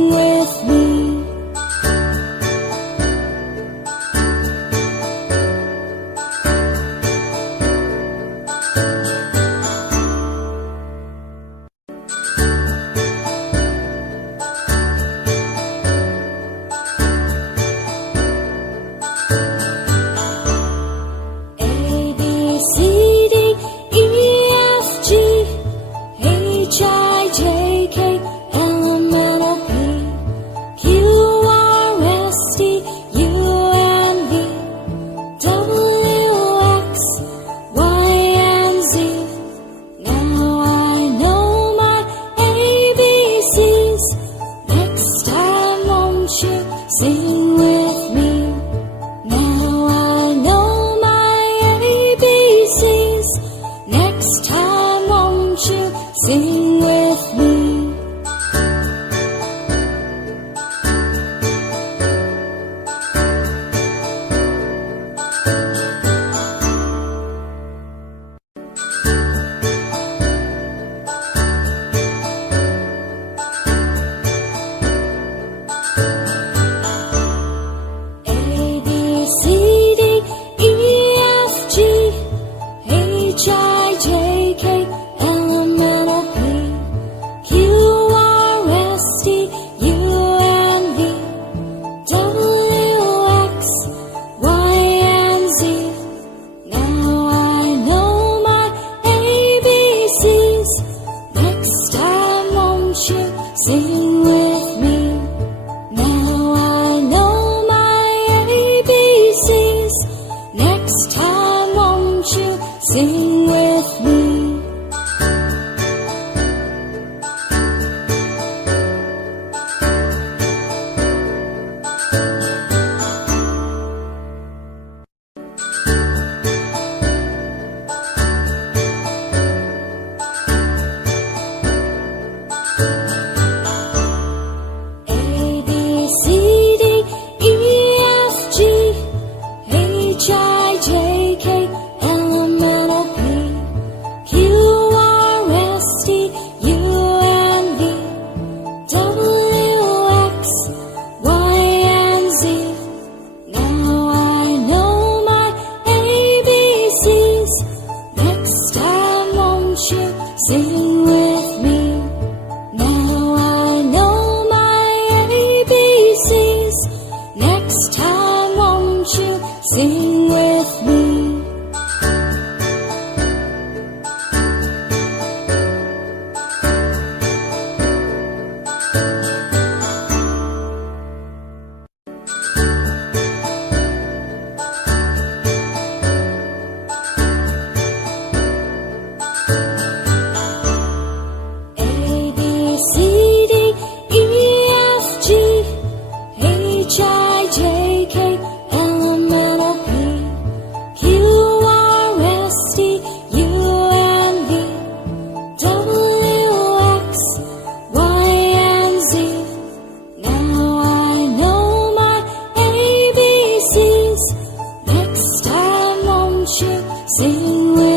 Sing with me. Sing with me. Now I know my ABCs. Next time, won't you sing with me? Sing with me. Now I know my ABCs. Next time, won't you sing with me? Sing with me. Now I know my ABCs. Next time, won't you sing with me? Sing with